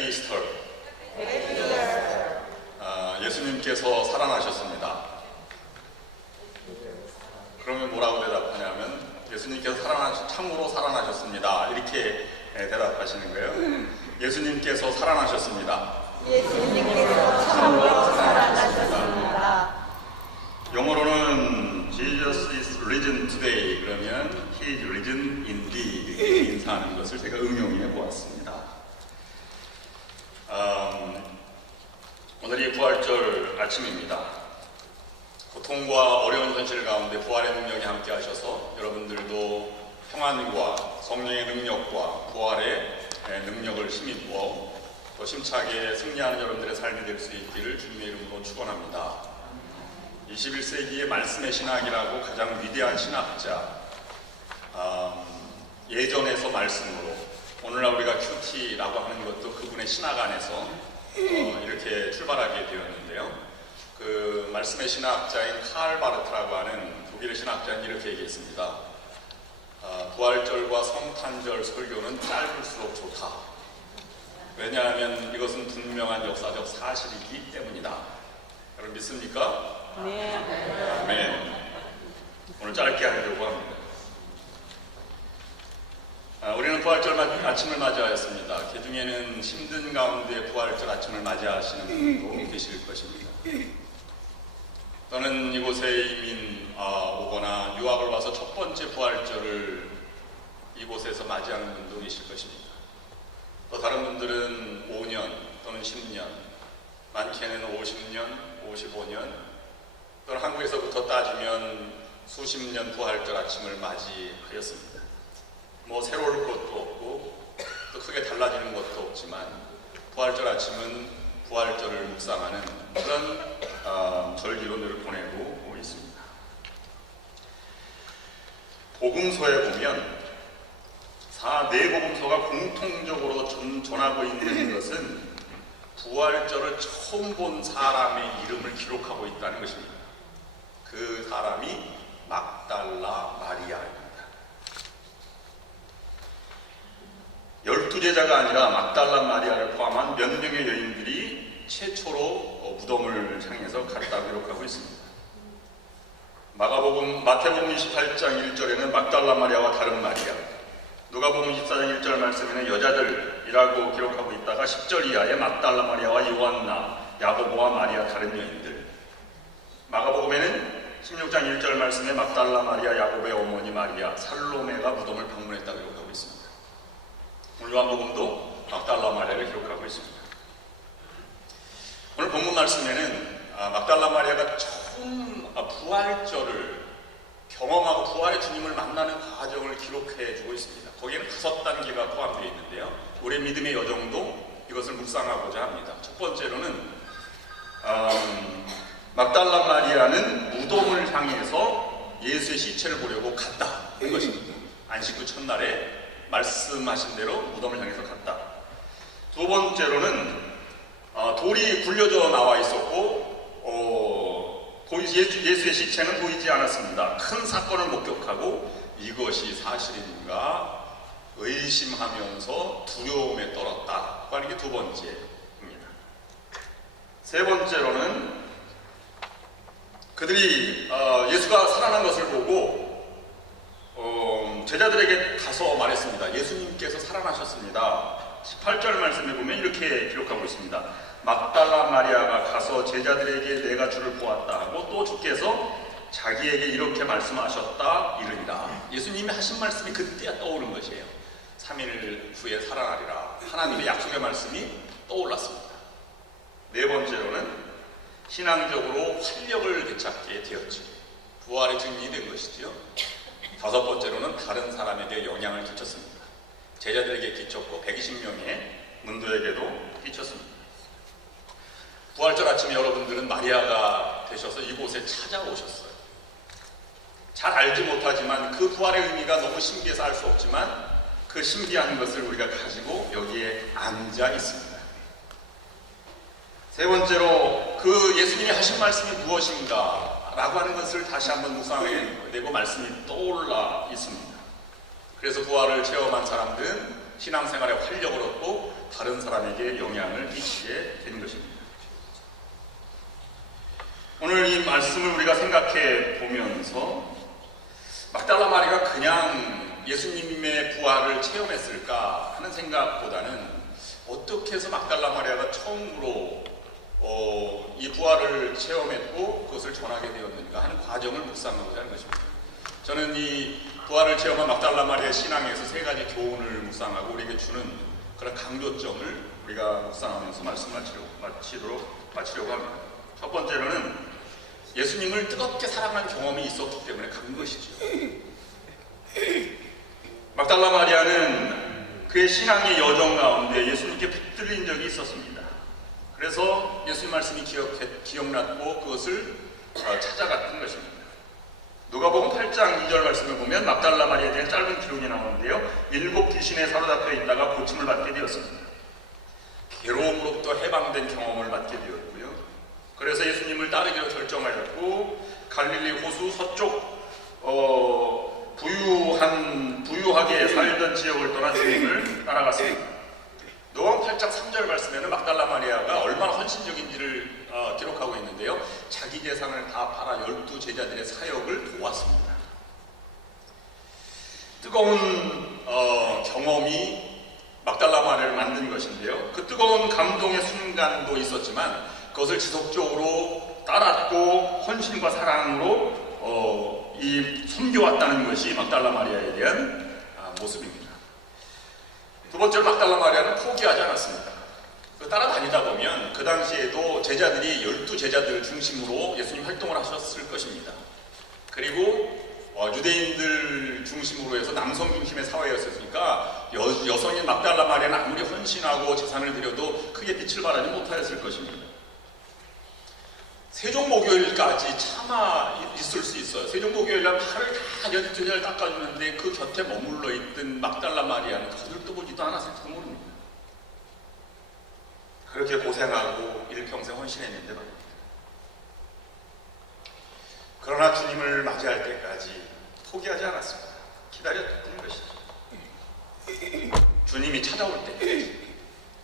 해피 이스터. 예수님께서 살아나셨습니다. 그러면 뭐라고 대답하냐면 예수님께서 참으로 살아나셨습니다. 이렇게 대답하시는 거예요. 예수님께서 살아나셨습니다. 예수님께서 참으로 살아나셨습니다. 영어로는 Jesus is risen today 그러면 He is risen indeed 이렇게 인사하는 것을 제가 응용해 보았습니다. 오늘이 부활절 아침입니다. 고통과 어려운 현실 가운데 부활의 능력이 함께 하셔서 여러분들도 평안과 성령의 능력과 부활의 능력을 힘입어 또 힘차게 승리하는 여러분들의 삶이 될 수 있기를 주님의 이름으로 축원합니다. 21세기의 말씀의 신학이라고 가장 위대한 신학자, 예전에서 말씀으로, 오늘날 우리가 큐티라고 하는 것도 그분의 신학 안에서 이렇게 출발하게 되었는데요. 그 말씀의 신학자인 칼 바르트라고 하는 독일의 신학자는 이렇게 얘기했습니다. 부활절과 성탄절 설교는 짧을수록 좋다. 왜냐하면 이것은 분명한 역사적 사실이기 때문이다. 여러분 믿습니까? 네. 네. 오늘 짧게 하려고 합니다. 우리는 부활절 아침을 맞이하였습니다. 그 중에는 힘든 가운데 부활절 아침을 맞이하시는 분도 계실 것입니다. 또는 이곳에 이민 오거나 유학을 와서 첫 번째 부활절을 이곳에서 맞이하는 분도 계실 것입니다. 또 다른 분들은 5년 또는 10년, 많게는 50년, 55년, 또는 한국에서부터 따지면 수십 년 부활절 아침을 맞이하였습니다. 뭐 새로울 것도 없고 또 크게 달라지는 것도 없지만 부활절 아침은 부활절을 묵상하는 그런 절기로 늘 보내고 있습니다. 복음서에 보면 네 복음서가 공통적으로 전하고 있는 것은 부활절을 처음 본 사람의 이름을 기록하고 있다는 것입니다. 그 사람이 막달라 마리아입니다. 12제자가 아니라 막달라 마리아를 포함한 몇 명의 여인들이 최초로 무덤을 향해서 갔다고 기록하고 있습니다. 마태복음 28장 1절에는 막달라 마리아와 다른 마리아, 누가복음 24장 1절 말씀에는 여자들이라고 기록하고 있다가 10절 이하에 막달라 마리아와 요한나, 야고보와 마리아 다른 여인들, 마가복음에는 16장 1절 말씀에 막달라 마리아, 야고보의 어머니 마리아, 살로메가 무덤을 방문했다고 기록하고 있습니다. 오늘 요한복음도 막달라 마리아를 기록하고 있습니다. 오늘 본문 말씀에는 막달라 마리아가 처음 부활절을 경험하고 부활의 주님을 만나는 과정을 기록해 주고 있습니다. 거기에는 5단계가 포함되어 있는데요. 우리의 믿음의 여정도 이것을 묵상하고자 합니다. 첫 번째로는 막달라 마리아는 무덤을 향해서 예수의 시체를 보려고 갔다는 것입니다. 안식 후 첫날에 말씀하신 대로 무덤을 향해서 갔다. 두 번째로는 돌이 굴려져 나와 있었고 예수의 시체는 보이지 않았습니다. 큰 사건을 목격하고 이것이 사실인가 의심하면서 두려움에 떨었다고 하는 게 두 번째입니다. 세 번째로는 그들이 예수가 살아난 것을 보고 제자들에게 가서 말했습니다. 예수님께서 살아나셨습니다. 18절 말씀에 보면 이렇게 기록하고 있습니다. 막달라 마리아가 가서 제자들에게 내가 주를 보았다 하고 또 주께서 자기에게 이렇게 말씀하셨다 이르니라. 예수님이 하신 말씀이 그때 떠오른 것이에요. 3일 후에 살아나리라. 하나님의 약속의 말씀이 떠올랐습니다. 네 번째로는 신앙적으로 활력을 되찾게 되었지. 부활의 증인이 된 것이지요. 다섯 번째로는 다른 사람에게 영향을 끼쳤습니다. 제자들에게 끼쳤고 120명의 문도에게도 끼쳤습니다. 부활절 아침에 여러분들은 마리아가 되셔서 이곳에 찾아오셨어요. 잘 알지 못하지만 그 부활의 의미가 너무 신기해서 알 수 없지만 그 신비한 것을 우리가 가지고 여기에 앉아 있습니다. 세 번째로 그 예수님이 하신 말씀이 무엇인가 라고 하는 것을 다시 한번 묵상하게 되고 말씀이 떠올라 있습니다. 그래서 부활을 체험한 사람들은 신앙생활에 활력을 얻고 다른 사람에게 영향을 미치게 되는 것입니다. 오늘 이 말씀을 우리가 생각해 보면서 막달라 마리가 그냥 예수님의 부활을 체험했을까 하는 생각보다는 어떻게 해서 막달라 마리아가 처음으로 이 부활을 체험했고 그것을 전하게 되었는가 하는 과정을 묵상하고자 하는 것입니다. 저는 이 부활을 체험한 막달라 마리아의 신앙에서 세 가지 교훈을 묵상하고 우리에게 주는 그런 강조점을 우리가 묵상하면서 말씀 마치려고 합니다. 첫 번째로는 예수님을 뜨겁게 사랑한 경험이 있었기 때문에 간 것이죠. 막달라 마리아는 그의 신앙의 여정 가운데 예수님께 붙들린 적이 있었습니다. 그래서 예수님 말씀이 기억났고 그것을 찾아갔던 것입니다. 누가복음 8장 2절 말씀을 보면 막달라 마리아에 대한 짧은 기록이 나오는데요. 7 귀신에 사로잡혀 있다가 고침을 받게 되었습니다. 괴로움으로부터 해방된 경험을 받게 되었고요. 그래서 예수님을 따르기로 결정하였고 갈릴리 호수 서쪽 부유하게 살던 지역을 떠나 주님을 따라갔습니다. 누가복음 8장 3절 말씀에는 막달라 마리아가 얼마나 헌신적인지를 기록하고 있는데요. 자기 재산을 다 팔아 12 제자들의 사역을 도왔습니다. 뜨거운 경험이 막달라 마리아를 만든 것인데요. 그 뜨거운 감동의 순간도 있었지만 그것을 지속적으로 따랐고 헌신과 사랑으로 섬겨왔다는 것이 막달라 마리아에 대한 모습입니다. 두 번째로 막달라 마리아는 포기하지 않았습니다. 따라다니다 보면 그 당시에도 제자들이 12 제자들을 중심으로 예수님 활동을 하셨을 것입니다. 그리고 유대인들 중심으로 해서 남성 중심의 사회였으니까 여성인 막달라 마리아는 아무리 헌신하고 재산을 들여도 크게 빛을 발하지 못하였을 것입니다. 세종목요일까지 참아 있을 수 있어요. 세종목요일날 팔을 다 연주를 닦아주는데 그 곁에 머물러 있던 막달라 마리아는 거들떠보지도 않았을지도 모릅니다. 그렇게 고생하고 일평생 헌신했는데 말입니다. 그러나 주님을 맞이할 때까지 포기하지 않았습니다. 기다렸던 것이죠. 주님이 찾아올 때까지.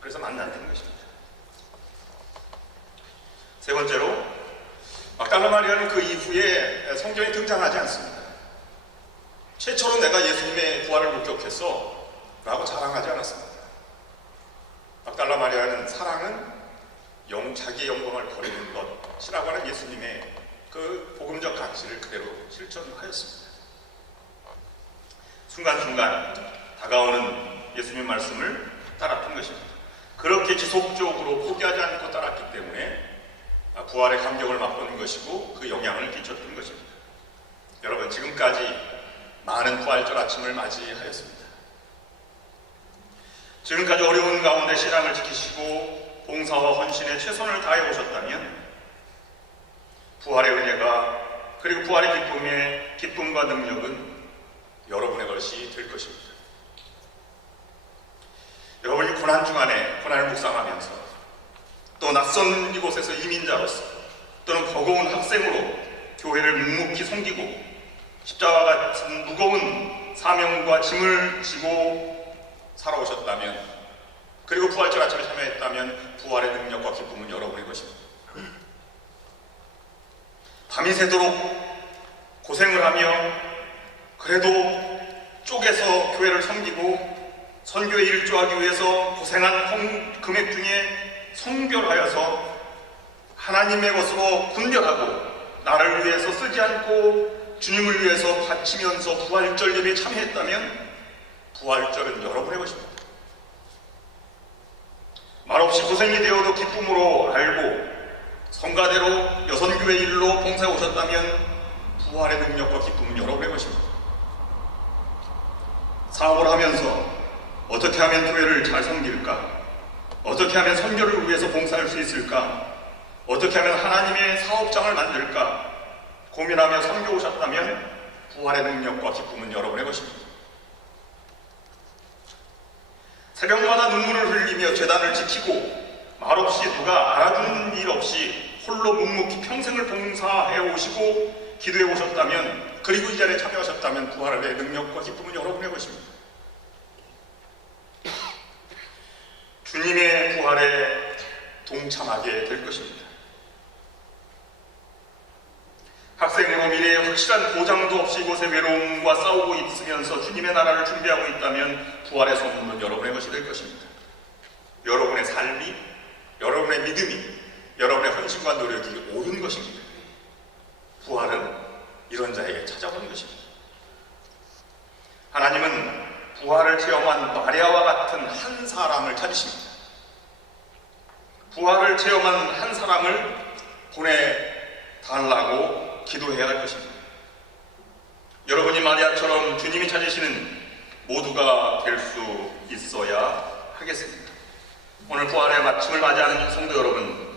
그래서 만났던 것입니다. 세 번째로 막달라 마리아는 그 이후에 성경에 등장하지 않습니다. 최초로 내가 예수님의 부활을 목격했어 라고 자랑하지 않았습니다. 막달라 마리아는 사랑은 자기의 영광을 버리는 것이라고 하는 예수님의 그 복음적 가치를 그대로 실천하였습니다. 순간순간 다가오는 예수님 말씀을 따랐던 것입니다. 그렇게 지속적으로 포기하지 않고 따랐기 때문에 부활의 감격을 맛보는 것이고 그 영향을 끼쳤던 것입니다. 여러분, 지금까지 많은 부활절 아침을 맞이하였습니다. 지금까지 어려운 가운데 신앙을 지키시고 봉사와 헌신에 최선을 다해 오셨다면 부활의 은혜가 그리고 부활의 기쁨과 능력은 여러분의 것이 될 것입니다. 여러분이 고난 중간에 고난을 묵상하면서 또 낯선 이곳에서 이민자로서 또는 버거운 학생으로 교회를 묵묵히 섬기고 십자가와 같은 무거운 사명과 짐을 지고 살아오셨다면 그리고 부활절 아침에 참여했다면 부활의 능력과 기쁨은 여러분의 것입니다. 밤이 새도록 고생을 하며 그래도 쪼개서 교회를 섬기고 선교에 일조하기 위해서 고생한 금액 중에 성별하여서 하나님의 것으로 분별하고 나를 위해서 쓰지 않고 주님을 위해서 바치면서 부활절 예배에 참여했다면 부활절은 여러분의 것입니다. 말없이 고생이 되어도 기쁨으로 알고 성가대로 여선교회 일로 봉사해 오셨다면 부활의 능력과 기쁨은 여러분의 것입니다. 사업을 하면서 어떻게 하면 교회를 잘 섬길까? 어떻게 하면 선교를 위해서 봉사할 수 있을까? 어떻게 하면 하나님의 사업장을 만들까? 고민하며 섬겨 오셨다면 부활의 능력과 기쁨은 여러분의 것입니다. 새벽마다 눈물을 흘리며 제단을 지키고 말없이 누가 알아주는 일 없이 홀로 묵묵히 평생을 봉사해 오시고 기도해 오셨다면 그리고 이 자리에 참여하셨다면 부활의 능력과 기쁨은 여러분의 것입니다. 동참하게 될 것입니다. 학생으로 미래에 확실한 보장도 없이 이곳에 외로움과 싸우고 있으면서 주님의 나라를 준비하고 있다면 부활의 선물은 여러분의 것이 될 것입니다. 여러분의 삶이, 여러분의 믿음이, 여러분의 헌신과 노력이 옳은 것입니다. 부활은 이런 자에게 찾아오는 것입니다. 하나님은 부활을 체험한 마리아와 같은 한 사람을 찾으십니다. 부활을 체험한 한 사람을 보내달라고 기도해야 할 것입니다. 여러분이 마리아처럼 주님이 찾으시는 모두가 될 수 있어야 하겠습니다. 오늘 부활의 마침을 맞이하는 성도 여러분,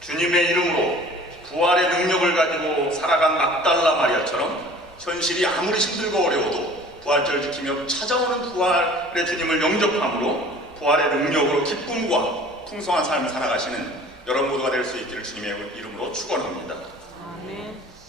주님의 이름으로 부활의 능력을 가지고 살아간 막달라 마리아처럼 현실이 아무리 힘들고 어려워도 부활절을 지키며 찾아오는 부활의 주님을 영접함으로 부활의 능력으로 기쁨과 풍성한 삶을 살아가시는 여러분 모두가 될 수 있기를 주님의 이름으로 축원합니다. 아멘.